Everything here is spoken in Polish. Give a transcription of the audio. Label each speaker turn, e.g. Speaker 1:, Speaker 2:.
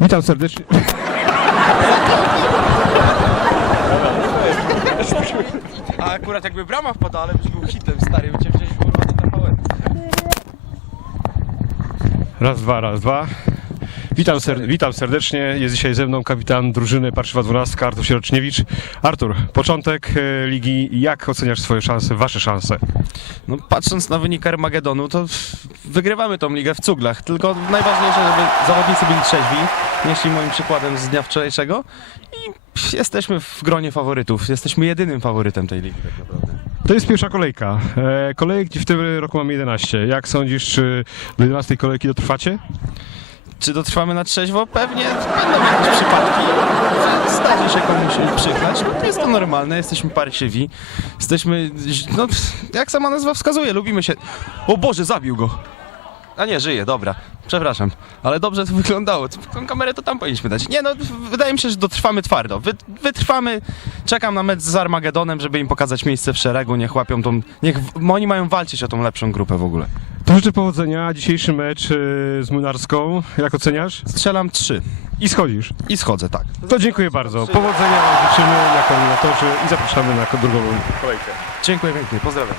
Speaker 1: Witam serdecznie.
Speaker 2: A akurat jakby brama wpadała, ale byś był hitem stary, by cię wzięli kurwa TVN.
Speaker 1: Raz, dwa, raz, dwa. Witam, ser witam serdecznie. Jest dzisiaj ze mną kapitan drużyny Parszywa 12, Artur Sieroczniewicz. Artur, początek e, ligi. Jak oceniasz swoje szanse, wasze szanse?
Speaker 2: No patrząc na wynik Armagedonu, to wygrywamy tą ligę w cuglach. Tylko najważniejsze, żeby zawodnicy byli trzeźwi, szli moim przykładem z dnia wczorajszego i jesteśmy w gronie faworytów. Jesteśmy jedynym faworytem tej ligi tak naprawdę.
Speaker 1: To jest pierwsza kolejka. E, kolejek w tym roku mamy 11. Jak sądzisz, czy do 11 kolejki dotrwacie?
Speaker 2: Czy dotrwamy na trzeźwo? Pewnie będą jakieś przypadki, zdarzy się komuś przychlać. No, jest to normalne, jesteśmy parszywi. Jesteśmy, no jak sama nazwa wskazuje, lubimy się... O Boże, zabił go! A nie, żyje, dobra. Przepraszam, ale dobrze to wyglądało. Tą kamerę to tam powinniśmy dać. Nie no, wydaje mi się, że dotrwamy twardo. Wy, wytrwamy, czekam na mecz z Armagedonem, żeby im pokazać miejsce w szeregu, niech łapią tą... Niech oni mają walczyć o tą lepszą grupę w ogóle.
Speaker 1: To życzę powodzenia. Dzisiejszy mecz e, z Młynarską. Jak oceniasz?
Speaker 2: Strzelam trzy
Speaker 1: I schodzisz.
Speaker 2: i schodzę, tak.
Speaker 1: To dziękuję bardzo. Powodzenia wam życzymy jako animatorzy i zapraszamy na drugą kolejkę.
Speaker 2: Dziękuję pięknie, pozdrawiam.